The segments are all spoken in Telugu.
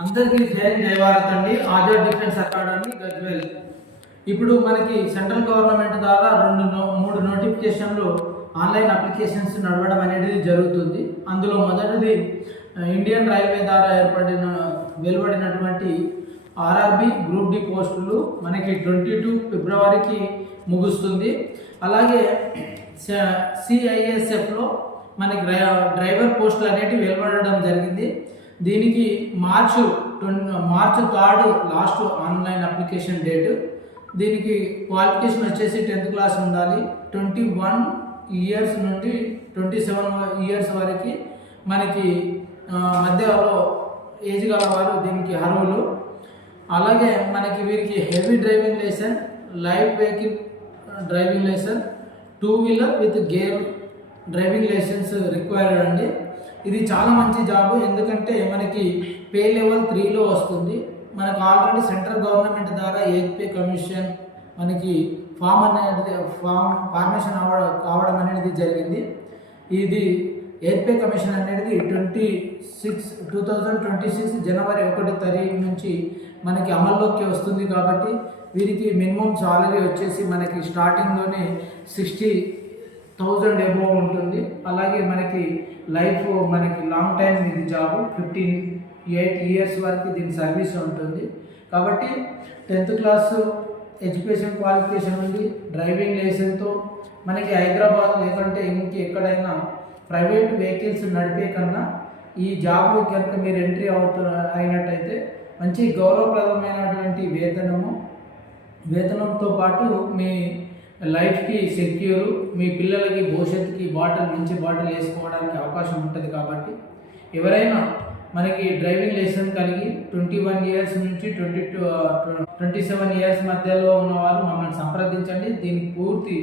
అందరికీ జై జై అండి. Azad defence academy Gajwel. ఇప్పుడు మనకి సెంట్రల్ గవర్నమెంట్ ద్వారా రెండు నో- మూడు నోటిఫికేషన్లు ఆన్లైన్ అప్లికేషన్స్ నడవడం అనేది జరుగుతుంది. అందులో మొదటిది ఇండియన్ రైల్వే ద్వారా ఏర్పడిన వెలువడినటువంటి ఆర్ఆర్బి గ్రూప్ డి పోస్టులు మనకి ట్వంటీ టూ ఫిబ్రవరికి ముగుస్తుంది. అలాగే సిఐఎస్ఎఫ్లో మనకి డ్రై- డ్రైవర్ పోస్టులు అనేటివి వెలువడడం జరిగింది. దీనికి March twenty March third last online application date. దీనికి క్వాలిఫికేషన్ వచ్చేసి టెన్త్ క్లాస్ ఉండాలి. ట్వంటీ వన్ ఇయర్స్ నుండి ట్వంటీ సెవెన్ ఇయర్స్ వరకు మనకి మధ్యలో ఏజ్ గల వారు దీనికి అర్హులు. అలాగే మనకి వీరికి heavy driving licence light vehicle driving licence two wheeler with gear driving licence required అండి. ఇది చాలా మంచి జాబ్ ఎందుకంటే మనకి పే లెవెల్ త్రీలో వస్తుంది. మనకు ఆల్రెడీ సెంట్రల్ గవర్నమెంట్ ద్వారా ఏజ్ పే కమిషన్ మనకి ఫామ్ అనేది ఫామ్ ఫార్మేషన్ అవ్వడం కావడం అనేది జరిగింది. ఇది ఏజ్ పే కమిషన్ అనేది twenty six two thousand twenty six జనవరి ఒకటి తారీఖు నుంచి మనకి అమల్లోకి వస్తుంది కాబట్టి వీరికి మినిమం సాలరీ వచ్చేసి మనకి స్టార్టింగ్లోనే సిక్స్టీ థౌజండ్ అబోవ్ ఉంటుంది. అలాగే మనకి లైఫ్ మనకి లాంగ్ టైం ఇది జాబ్ ఫిఫ్టీన్ ఎయిట్ ఇయర్స్ వరకు దీని సర్వీస్ ఉంటుంది. కాబట్టి టెన్త్ క్లాస్ ఎడ్యుకేషన్ క్వాలిఫికేషన్ ఉంది. డ్రైవింగ్ లైసెన్స్తో మనకి హైదరాబాద్ లేకుంటే ఇంక ఎక్కడైనా ప్రైవేట్ వెహికల్స్ నడిపే కన్నా ఈ జాబ్ కనుక మీరు ఎంట్రీ అవుతు అయినట్టయితే మంచి గౌరవప్రదమైనటువంటి వేతనము. వేతనంతో పాటు మీ లైఫ్కి సెక్యూర్ మీ పిల్లలకి భవిష్యత్తుకి బాటిల్ మంచి బాటిల్ వేసుకోవడానికి అవకాశం ఉంటుంది కాబట్టి ఎవరైనా మనకి డ్రైవింగ్ లైసెన్స్ కలిగి ట్వంటీ వన్ ఇయర్స్ నుంచి twenty two twenty seven years మధ్యలో ఉన్నవారు మమ్మల్ని సంప్రదించండి. దీనికి పూర్తి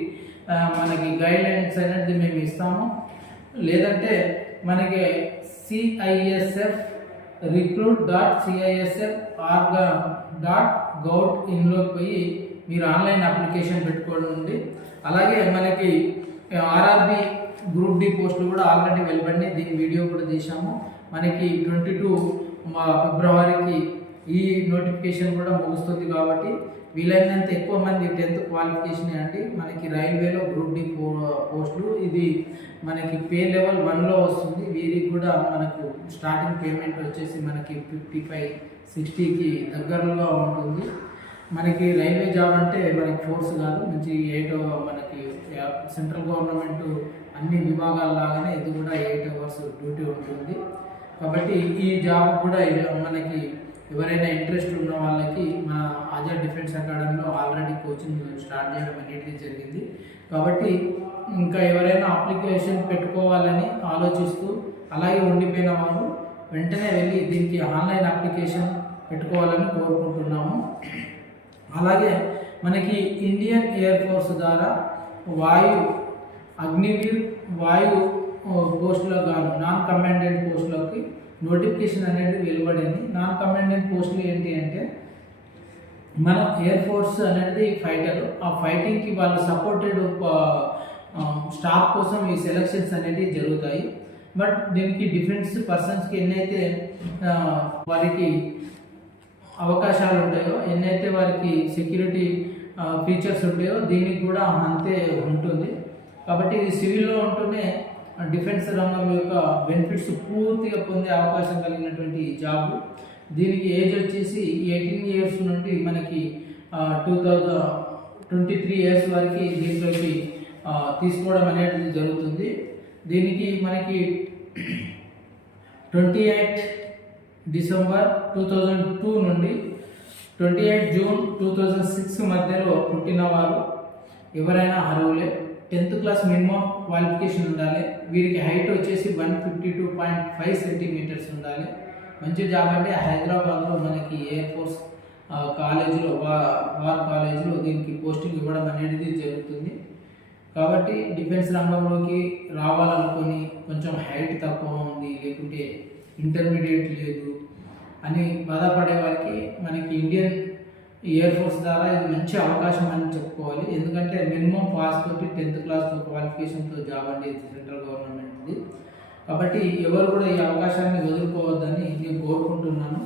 మనకి గైడ్ లైన్స్ అనేది మేము ఇస్తాము. లేదంటే మనకి CISF recruit dot CISF org dot gov ఇన్లోకి పోయి మీరు ఆన్లైన్ అప్లికేషన్ పెట్టుకోండి అలాగే మనకి ఆర్ఆర్బి గ్రూప్ డి పోస్టులు కూడా ఆల్రెడీ వెలువడి దీని వీడియో కూడా తీసాము మనకి ట్వంటీ టూ ఫిబ్రవరికి ఈ నోటిఫికేషన్ కూడా ముగుస్తుంది కాబట్టి వీలైనంత ఎక్కువ మంది టెన్త్ క్వాలిఫికేషన్ అండి. మనకి రైల్వేలో గ్రూప్ డి పోస్టులు ఇది మనకి పే లెవెల్ వన్లో వస్తుంది. వీరికి కూడా మనకు స్టార్టింగ్ పేమెంట్ వచ్చేసి మనకి ఫిఫ్టీ ఫైవ్ సిక్స్టీకి దగ్గరలో ఉంటుంది. మనకి రైల్వే జాబ్ అంటే మనకి ఫోర్స్ కాదు. మంచి ఎయిట్ మనకి సెంట్రల్ గవర్నమెంట్ అన్ని విభాగాల లాగానే ఇది కూడా ఎయిట్ అవర్స్ డ్యూటీ ఉంటుంది. కాబట్టి ఈ జాబ్ కూడా మనకి ఎవరైనా ఇంట్రెస్ట్ ఉన్న వాళ్ళకి మన ఆజాద్ డిఫెన్స్ అకాడమీలో ఆల్రెడీ కోచింగ్ స్టార్ట్ చేయడం అనేది జరిగింది. కాబట్టి ఇంకా ఎవరైనా అప్లికేషన్ పెట్టుకోవాలని ఆలోచిస్తూ అలాగే ఉండిపోయిన వాళ్ళు వెంటనే వెళ్ళి దీనికి ఆన్లైన్ అప్లికేషన్ పెట్టుకోవాలని కోరుకుంటున్నాము. అలాగే మనకి ఇండియన్ ఎయిర్ ఫోర్స్ ద్వారా వాయు అగ్నివీర్ వాయు పోస్టులో గాను నాన్ కమాండెంట్ పోస్టులోకి నోటిఫికేషన్ అనేది వెలువడింది. నాన్ కమాండెంట్ పోస్టులు ఏంటి అంటే మన ఎయిర్ ఫోర్స్ అనేది ఫైటర్. ఆ ఫైటింగ్కి వాళ్ళు సపోర్టెడ్ స్టాఫ్ కోసం ఈ సెలక్షన్స్ అనేవి జరుగుతాయి. బట్ దీనికి డిఫెన్స్ పర్సన్స్కి ఎన్నైతే వారికి అవకాశాలు ఉంటాయో ఎన్నైతే వారికి సెక్యూరిటీ ఫీచర్స్ ఉంటాయో దీనికి కూడా అంతే ఉంటుంది. కాబట్టి ఇది సివిల్లో ఉంటూనే డిఫెన్స్ రంగం యొక్క బెనిఫిట్స్ పూర్తిగా పొందే అవకాశం కలిగినటువంటి జాబ్. దీనికి ఏజ్ వచ్చేసి ఎయిటీన్ ఇయర్స్ నుండి మనకి two thousand twenty three years వరకు దీంట్లోకి తీసుకోవడం అనేది జరుగుతుంది. దీనికి మనకి twenty eight December two thousand two నుండి twenty eight June two thousand six మధ్యలో పుట్టిన వారు ఎవరైనా అర్హులే? టెన్త్ క్లాస్ మినిమం క్వాలిఫికేషన్ ఉండాలి. వీరికి హైట్ వచ్చేసి one fifty two point five centimetres ఉండాలి. మంచి జాబ్ అంటే హైదరాబాద్లో మనకి ఎయిర్ ఫోర్స్ కాలేజీలో వా వార్ కాలేజీలో దీనికి పోస్టింగ్ ఇవ్వడం అనేది జరుగుతుంది. కాబట్టి డిఫెన్స్ రంగంలోకి రావాలనుకొని కొంచెం హైట్ తక్కువ ఉంది లేకుంటే ఇంటర్మీడియట్ లేదు అని బాధపడే వారికి మనకి ఇండియన్ ఎయిర్ ఫోర్స్ ద్వారా ఇది మంచి అవకాశం అని చెప్పుకోవాలి. ఎందుకంటే మినిమం పాస్ తోటి టెన్త్ క్లాస్ క్వాలిఫికేషన్తో జాబ్ అండి సెంట్రల్ గవర్నమెంట్ది కాబట్టి ఎవరు కూడా ఈ అవకాశాన్ని వదులుకోవద్దని నేను కోరుకుంటున్నాను.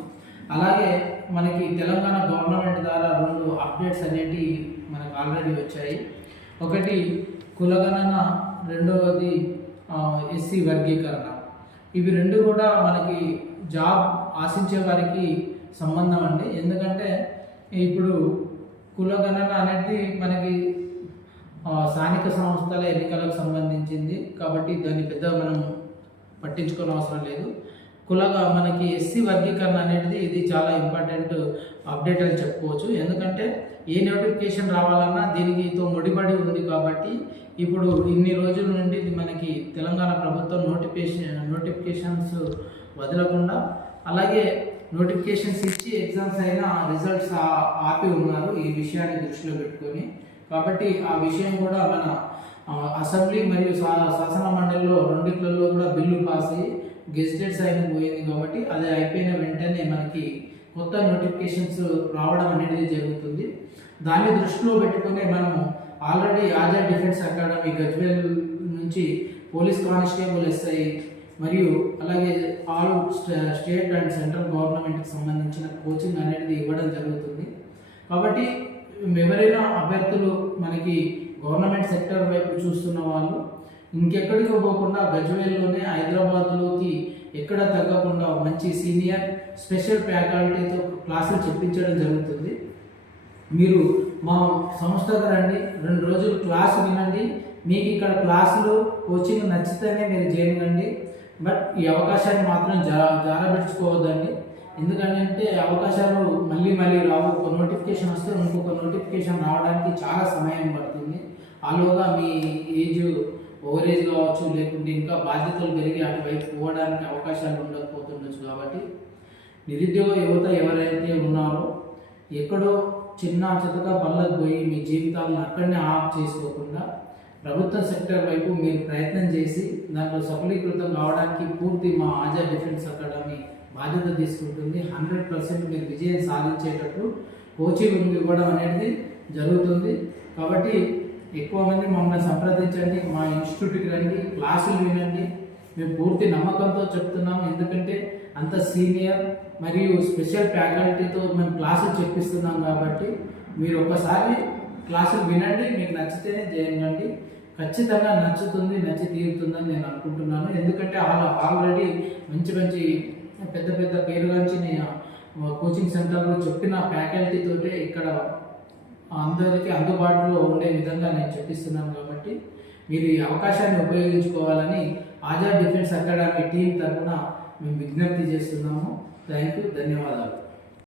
అలాగే మనకి తెలంగాణ గవర్నమెంట్ ద్వారా రెండు అప్డేట్స్ అనేటివి మనకు ఆల్రెడీ వచ్చాయి. ఒకటి కులగణన రెండవది ఎస్సీ వర్గీకరణ. ఇవి రెండు కూడా మనకి జాబ్ ఆశించే వారికి సంబంధం అండి ఎందుకంటే ఇప్పుడు కులగణన అనేది మనకి స్థానిక సంస్థల ఎన్నికలకు సంబంధించింది. కాబట్టి దాన్ని పెద్ద మనం పట్టించుకోని అవసరం లేదు. కులగా మనకి ఎస్సీ వర్గీకరణ అనేది ఇది చాలా ఇంపార్టెంట్ అప్డేట్ అని చెప్పుకోవచ్చు. ఎందుకంటే ఏ నోటిఫికేషన్ రావాలన్నా దీనికితో ముడిపడి ఉంది కాబట్టి ఇప్పుడు ఇన్ని రోజుల నుండి ఇది మనకి తెలంగాణ ప్రభుత్వం నోటిఫికేషన్ నోటిఫికేషన్స్ వదలకుండా అలాగే నోటిఫికేషన్స్ ఇచ్చి ఎగ్జామ్స్ అయినా రిజల్ట్స్ ఆపి ఉన్నారు ఈ విషయాన్ని దృష్టిలో పెట్టుకొని. కాబట్టి ఆ విషయం కూడా మన అసెంబ్లీ మరియు శాసన మండలిలో రెండిట్లలో కూడా బిల్లు పాస్ అయ్యి గెజిటెడ్ సైన్ పోయింది కాబట్టి అది అయిపోయిన వెంటనే మనకి కొత్త నోటిఫికేషన్స్ రావడం అనేది జరుగుతుంది. దాన్ని దృష్టిలో పెట్టుకునే మనము already Azad defence academy Gajwel నుంచి పోలీస్ కానిస్టేబుల్ ఎస్ఐ మరియు అలాగే all state- state and central గవర్నమెంట్కి సంబంధించిన కోచింగ్ అనేది ఇవ్వడం జరుగుతుంది. కాబట్టి ఎవరైనా అభ్యర్థులు మనకి గవర్నమెంట్ సెక్టర్ వైపు చూస్తున్న వాళ్ళు ఇంకెక్కడికి పోకుండా గజ్వేల్లోనే హైదరాబాద్లోకి ఎక్కడ తగ్గకుండా మంచి సీనియర్ స్పెషల్ ఫ్యాకల్టీతో క్లాసులు చెప్పించడం జరుగుతుంది. మీరు మా సంస్థకు రండి రెండు రోజులు క్లాసు వినండి. మీకు ఇక్కడ క్లాసులు కోచింగ్ నచ్చితేనే మీరు చేయండి బట్ ఈ అవకాశాన్ని మాత్రం జా జారబెట్టుకోవద్దండి. ఎందుకంటే అవకాశాలు మళ్ళీ మళ్ళీ రావు. ఒక నోటిఫికేషన్ వస్తే ఇంకొక నోటిఫికేషన్ రావడానికి చాలా సమయం పడుతుంది. ఆలోగా మీ ఏజ్ ఓవరేజ్ కావచ్చు లేకుంటే ఇంకా బాధ్యతలు పెరిగి అటువైపు పోవడానికి అవకాశాలు ఉండకపోతుండొచ్చు కాబట్టి నిరుద్యోగ యువత ఎవరైతే ఉన్నారో ఎక్కడో చిన్న చితక పనులకు పోయి మీ జీవితాలను అక్కడనే ఆఫ్ చేసుకోకుండా ప్రభుత్వ సెక్టర్ వైపు మీరు ప్రయత్నం చేసి దాంట్లో సఫలీకృతం కావడానికి పూర్తి మా ఆజా డిఫెన్స్ అకాడమీ బాధ్యత తీసుకుంటుంది. హండ్రెడ్ పర్సెంట్ మీరు విజయం సాధించేటట్లు కోచింగ్ ఇవ్వడం అనేది జరుగుతుంది. కాబట్టి ఎక్కువ మంది మమ్మల్ని సంప్రదించండి మా ఇన్స్టిట్యూట్కి రండి క్లాసులు వినండి. మేము పూర్తి నమ్మకంతో చెప్తున్నాం. ఎందుకంటే అంత సీనియర్ మరియు స్పెషల్ ఫ్యాకల్టీతో మేము క్లాసులు చెప్పిస్తున్నాం కాబట్టి మీరు ఒకసారి క్లాసులు వినండి. మీకు నచ్చితేనే చేయండి ఖచ్చితంగా నచ్చుతుంది నచ్చి తీరుతుందని నేను అనుకుంటున్నాను. ఎందుకంటే వాళ్ళు ఆల్రెడీ మంచి మంచి పెద్ద పెద్ద పేరుగాంచిన కోచింగ్ సెంటర్లో చెప్పిన ఫ్యాకల్టీతోటే ఇక్కడ అందరికీ అందుబాటులో ఉండే విధంగా నేను చెప్పిస్తున్నాను కాబట్టి మీరు ఈ అవకాశాన్ని ఉపయోగించుకోవాలని ఆజాద్ డిఫెన్స్ అకాడమీ టీం తరఫున మేము విజ్ఞప్తి చేస్తున్నాము. థ్యాంక్ యూ ధన్యవాదాలు.